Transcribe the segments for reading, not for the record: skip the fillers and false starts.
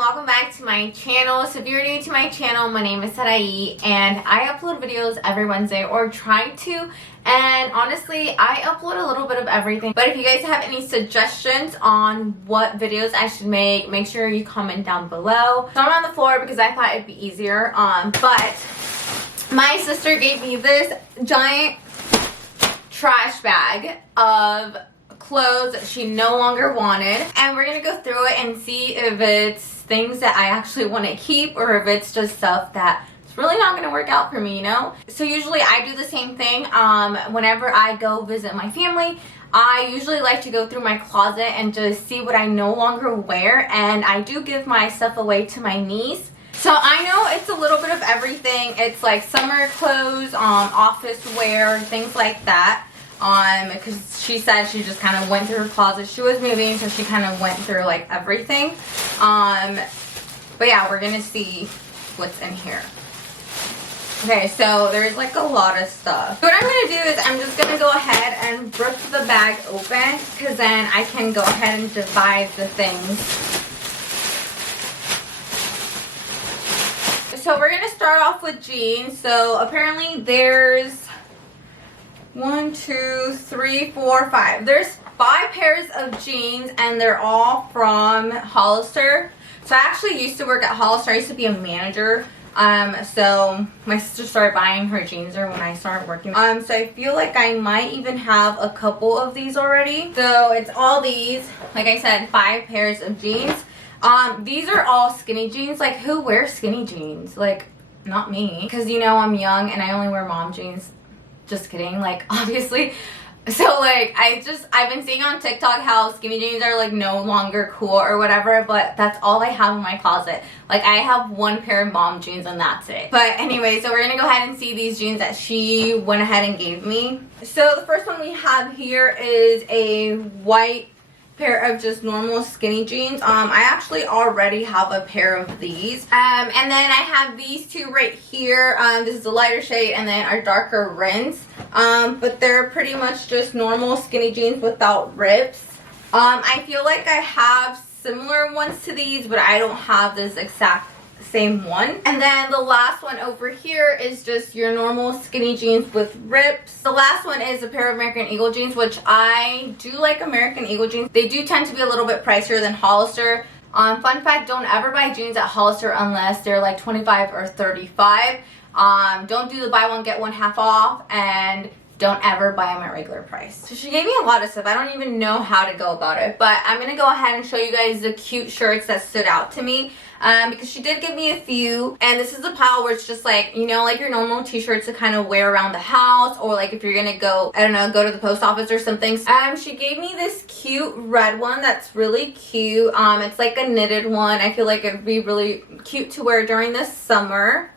welcome back to my channel. So if you're new to my channel, my name is Sarai and I upload videos every Wednesday, or try to. And honestly, I upload a little bit of everything. But if you guys have any suggestions on what videos I should make sure you comment down below. So I'm on the floor because I thought it'd be easier. But my sister gave me this giant trash bag of clothes that she no longer wanted, and we're gonna go through it and see if it's things that I actually want to keep or if it's just stuff that it's really not gonna work out for me, you know. So usually I do the same thing. Whenever I go visit my family, I usually like to go through my closet and just see what I no longer wear, and I do give my stuff away to my niece. So I know it's a little bit of everything. It's like summer clothes, office wear, things like that. Because she said she just kind of went through her closet. She was moving, so she kind of went through like everything. But yeah, we're gonna see what's in here. Okay, so there's like a lot of stuff. What I'm gonna do is I'm just gonna go ahead and rip the bag open, because then I can go ahead and divide the things. So we're gonna start off with jeans. So apparently there's 1, 2, 3, 4, 5. There's 5 pairs of jeans, and they're all from Hollister. So I actually used to work at Hollister. I used to be a manager. So my sister started buying her jeans when I started working. So I feel like I might even have a couple of these already. So it's all these, like I said, 5 pairs of jeans. These are all skinny jeans. Like, who wears skinny jeans? Like, not me. Because, you know, I'm young and I only wear mom jeans. Just kidding, like, obviously. So like I've been seeing on TikTok how skinny jeans are like no longer cool or whatever, but that's all I have in my closet. Like, I have 1 pair of mom jeans and that's it. But anyway, so we're gonna go ahead and see these jeans that she went ahead and gave me. So the first one we have here is a white pair of just normal skinny jeans. I actually already have a pair of these. And then I have these 2 right here. This is a lighter shade and then our darker rinse. But they're pretty much just normal skinny jeans without rips. I feel like I have similar ones to these, but I don't have this exact same one. And then the last one over here is just your normal skinny jeans with rips. The last one is a pair of American Eagle jeans, which I do like American Eagle jeans. They do tend to be a little bit pricier than Hollister. Fun fact, don't ever buy jeans at Hollister unless they're like 25 or 35. Don't do the buy one get one half off, and don't ever buy them at regular price. So she gave me a lot of stuff. I don't even know how to go about it, but I'm gonna go ahead and show you guys the cute shirts that stood out to me. Because she did give me a few, and this is a pile where it's just like, you know, like your normal t-shirts to kind of wear around the house, or like if you're gonna go, I don't know, go to the post office or something. She gave me this cute red one that's really cute. It's like a knitted one. I feel like it'd be really cute to wear during the summer.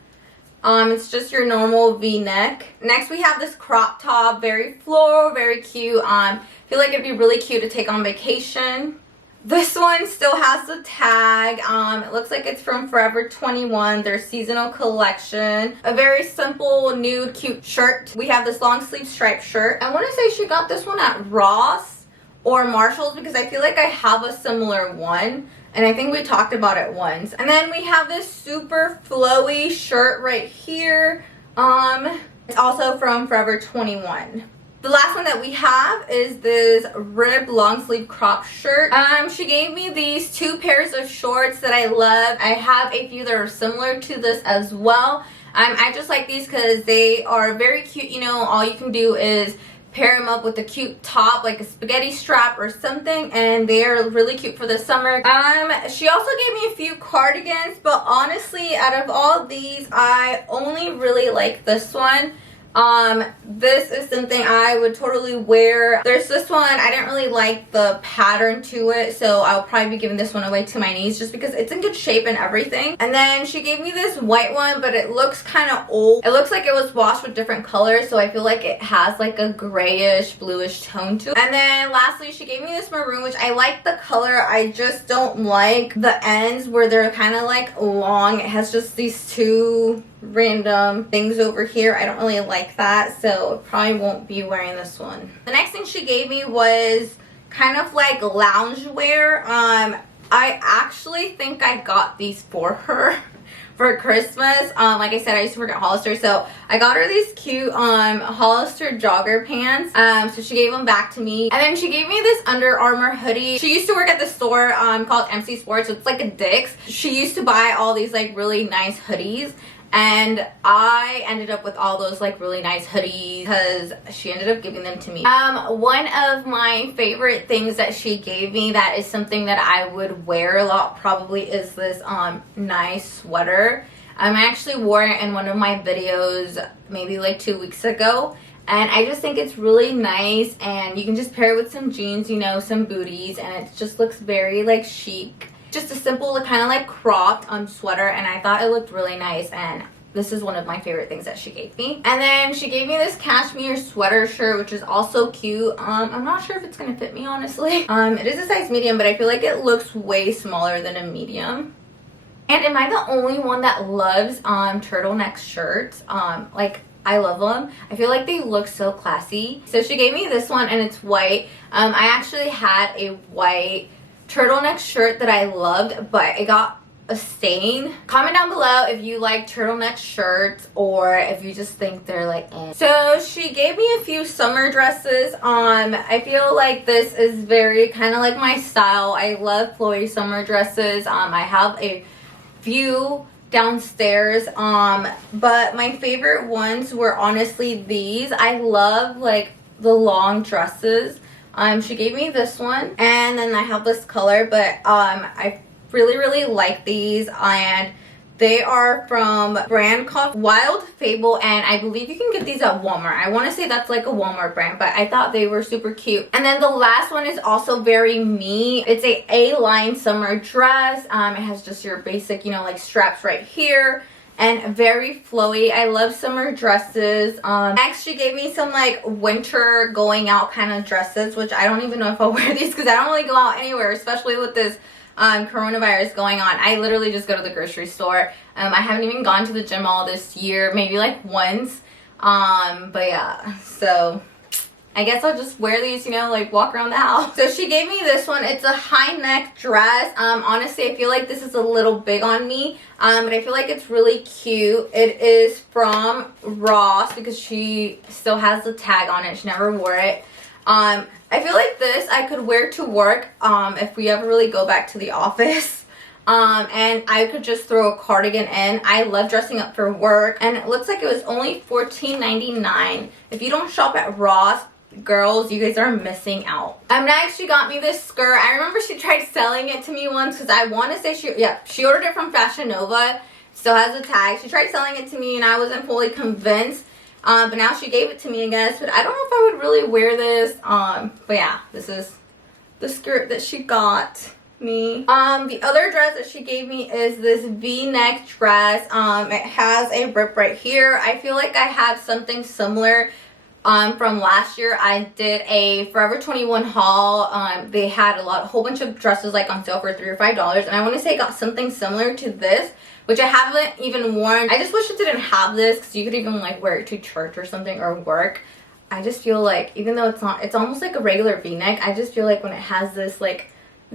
It's just your normal v-neck. Next we have this crop top, very floral, very cute. I feel like it'd be really cute to take on vacation. This one still has the tag. It looks like it's from Forever 21, their seasonal collection. A very simple, nude, cute shirt. We have this long sleeve striped shirt. I want to say she got this one at Ross or Marshall's, because I feel like I have a similar one. And I think we talked about it once. And then we have this super flowy shirt right here. It's also from Forever 21. The last one that we have is this ribbed long sleeve crop shirt. She gave me these 2 pairs of shorts that I love. I have a few that are similar to this as well. I just like these because they are very cute. You know, all you can do is pair them up with a cute top, like a spaghetti strap or something, and they are really cute for the summer. She also gave me a few cardigans, but honestly, out of all these, I only really like this one. This is something I would totally wear. There's this one, I didn't really like the pattern to it, so I'll probably be giving this one away to my niece just because it's in good shape and everything. And then she gave me this white one, but it looks kind of old. It looks like it was washed with different colors, so I feel like it has like a grayish, bluish tone to it. And then lastly, she gave me this maroon, which I like the color. I just don't like the ends where they're kind of like long. It has just these 2 random things over here. I don't really like that, so probably won't be wearing this one. The next thing she gave me was kind of like loungewear. I actually think I got these for her for Christmas. Like I said, I used to work at Hollister, so I got her these cute Hollister jogger pants. So she gave them back to me, and then she gave me this Under Armour hoodie. She used to work at the store called MC Sports, so it's like a Dick's. She used to buy all these like really nice hoodies, and I ended up with all those like really nice hoodies because she ended up giving them to me. One of my favorite things that she gave me that is something that I would wear a lot probably is this nice sweater. I actually wore it in one of my videos maybe like 2 weeks ago, and I just think it's really nice, and you can just pair it with some jeans, you know, some booties, and it just looks very like chic. Just a simple kind of like cropped sweater, and I thought it looked really nice, and this is one of my favorite things that she gave me. And then she gave me this cashmere sweater shirt, which is also cute. I'm not sure if it's gonna fit me, honestly. It is a size medium, but I feel like it looks way smaller than a medium. And am I the only one that loves turtleneck shirts? Like, I love them. I feel like they look so classy. So she gave me this one, and it's white. I actually had a white turtleneck shirt that I loved, but it got a stain. Comment down below if you like turtleneck shirts or if you just think they're like So she gave me a few summer dresses. I feel like this is very kind of like my style. I love flowy summer dresses. I have a few downstairs, but my favorite ones were honestly these. I love like the long dresses. She gave me this one, and then I have this color, but I really like these, and they are from a brand called Wild Fable, and I believe you can get these at Walmart. I want to say that's like a Walmart brand, but I thought they were super cute. And then the last one is also very me. It's a A-line summer dress. It has just your basic, you know, like straps right here, and very flowy. I love summer dresses. Next, she gave me some like winter going out kind of dresses, which I don't even know if I'll wear these because I don't really go out anywhere, especially with this coronavirus going on. I literally just go to the grocery store. I haven't even gone to the gym all this year, maybe like once. But yeah, so I guess I'll just wear these, you know, like walk around the house. So she gave me this one. It's a high neck dress. Honestly, I feel like this is a little big on me, but I feel like it's really cute. It is from Ross because she still has the tag on it. She never wore it. I feel like this I could wear to work if we ever really go back to the office. And I could just throw a cardigan in. I love dressing up for work, and it looks like it was only $14.99. If you don't shop at Ross, girls, you guys are missing out. Next, she got me this skirt. I remember she tried selling it to me once because I want to say she ordered it from Fashion Nova. Still has a tag. She tried selling it to me, and I wasn't fully convinced. But now she gave it to me, I guess. But I don't know if I would really wear this. But yeah, this is the skirt that she got me. The other dress that she gave me is this V-neck dress. It has a rip right here. I feel like I have something similar from last year. I did a Forever 21 haul. They had a whole bunch of dresses like on sale for $3 or $5, and I want to say I got something similar to this, which I haven't even worn. I just wish it didn't have this because you could even like wear it to church or something or work. I just feel like, even though it's almost like a regular V-neck, I just feel like when it has this like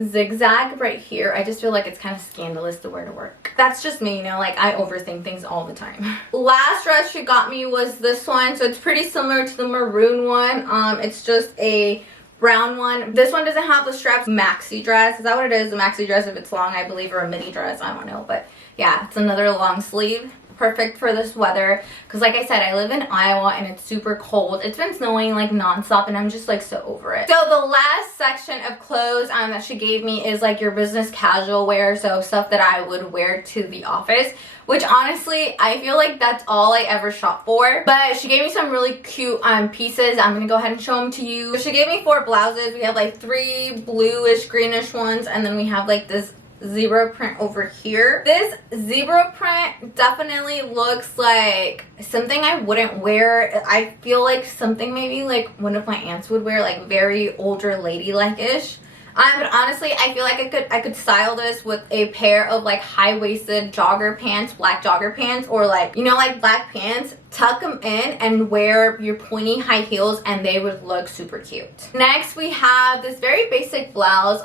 zigzag right here, I just feel like it's kind of scandalous to wear to work. That's just me, you know, like I overthink things all the time. Last dress she got me was this one. So it's pretty similar to the maroon one. It's just a brown one. This one doesn't have the straps. Maxi dress, is that what it is? A maxi dress if it's long, I believe, or a midi dress, I don't know. But yeah, it's another long sleeve. Perfect for this weather because, like I said, I live in Iowa and it's super cold. It's been snowing like nonstop, and I'm just like so over it. So the last section of clothes that she gave me is like your business casual wear, so stuff that I would wear to the office, which honestly I feel like that's all I ever shop for. But she gave me some really cute pieces. I'm gonna go ahead and show them to you. So she gave me 4 blouses. We have like 3 bluish greenish ones, and then we have like this zebra print over here. This zebra print definitely looks like something I wouldn't wear. I feel like something maybe like one of my aunts would wear, like very older ladylike-ish. But honestly, I feel like I could style this with a pair of like high-waisted jogger pants, black jogger pants, or like, you know, like black pants, tuck them in and wear your pointy high heels and they would look super cute. Next, we have this very basic blouse,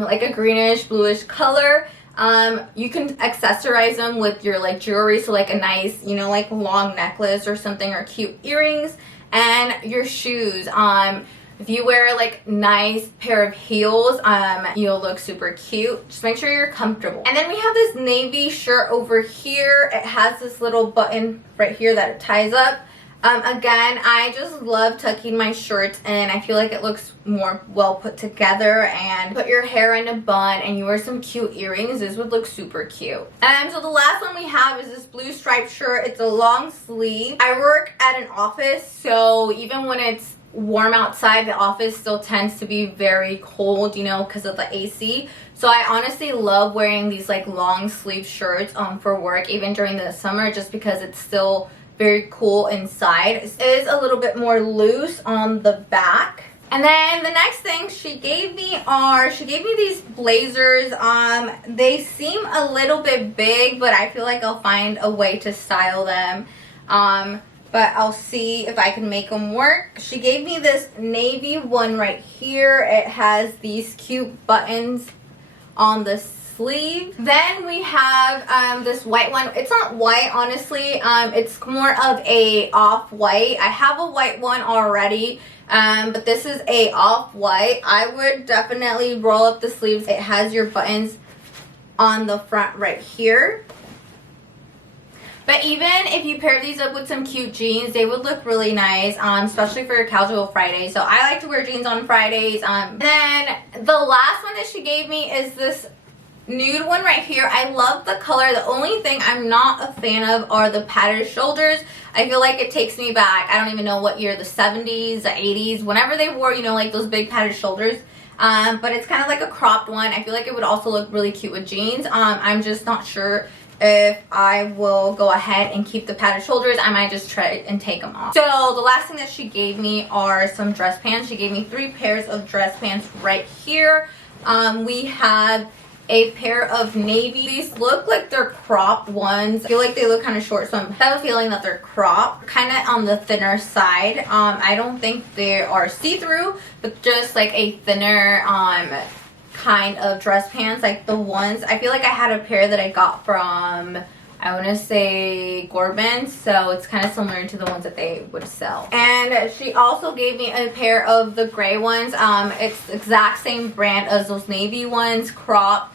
like a greenish, bluish color. You can accessorize them with your like jewelry, so like a nice, you know, like long necklace or something, or cute earrings, and your shoes. If you wear like nice pair of heels, you'll look super cute. Just make sure you're comfortable. And then we have this navy shirt over here. It has this little button right here that it ties up. Again, I just love tucking my shirts in. I feel like it looks more well put together, and put your hair in a bun and you wear some cute earrings, this would look super cute. So the last one we have is this blue striped shirt. It's a long sleeve. I work at an office, so even when it's warm outside, the office still tends to be very cold, you know, because of the AC. So I honestly love wearing these like long sleeve shirts for work, even during the summer, just because it's still very cool inside. It is a little bit more loose on the back. And then the next thing she gave me these blazers. They seem a little bit big, but I feel like I'll find a way to style them. But I'll see if I can make them work. She gave me this navy one right here. It has these cute buttons on the sleeve. Then we have this white one. It's not white, honestly. It's more of a off-white. I have a white one already, but this is a off-white. I would definitely roll up the sleeves. It has your buttons on the front right here. But even if you pair these up with some cute jeans, they would look really nice, especially for your casual Friday. So I like to wear jeans on Fridays. Then the last one that she gave me is this nude one right here. I love the color. The only thing I'm not a fan of are the padded shoulders. I feel like it takes me back. I don't even know what year, the 70s, the 80s, whenever they wore, you know, like those big padded shoulders. But it's kind of like a cropped one. I feel like it would also look really cute with jeans. I'm just not sure if I will go ahead and keep the padded shoulders. I might just try and take them off. So the last thing that she gave me are some dress pants. She gave me 3 pairs of dress pants right here. We have a pair of navy. These look like they're cropped ones. I feel like they look kind of short, so I have a feeling that they're cropped, kind of on the thinner side. I don't think they are see-through, but just like a thinner kind of dress pants, like the ones. I feel like I had a pair that I got from, I want to say, Gorbin, so it's kind of similar to the ones that they would sell. And she also gave me a pair of the gray ones. It's the exact same brand as those navy ones, cropped,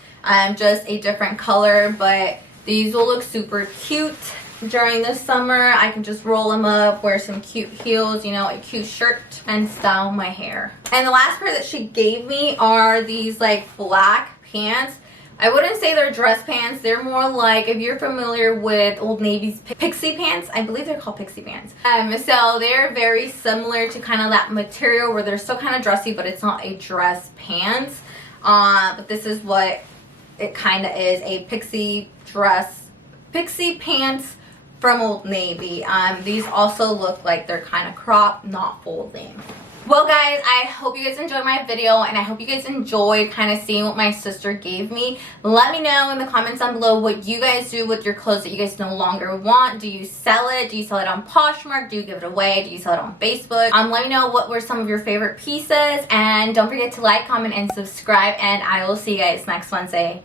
just a different color, but these will look super cute during the summer. I can just roll them up, wear some cute heels, you know, a cute shirt, and style my hair. And the last pair that she gave me are these like black pants. I wouldn't say they're dress pants. They're more like, if you're familiar with Old Navy's pixie pants, I believe they're called pixie pants. So they're very similar to kind of that material where they're still kind of dressy, but it's not a dress pants. But this is what it kind of is, a pixie pants from Old Navy. These also look like they're kind of cropped, not folding. Well guys, I hope you guys enjoyed my video, and I hope you guys enjoyed kind of seeing what my sister gave me. Let me know in the comments down below what you guys do with your clothes that you guys no longer want. Do you sell it? Do you sell it on Poshmark? Do you give it away? Do you sell it on Facebook? Let me know what were some of your favorite pieces, and don't forget to like, comment, and subscribe, and I will see you guys next Wednesday.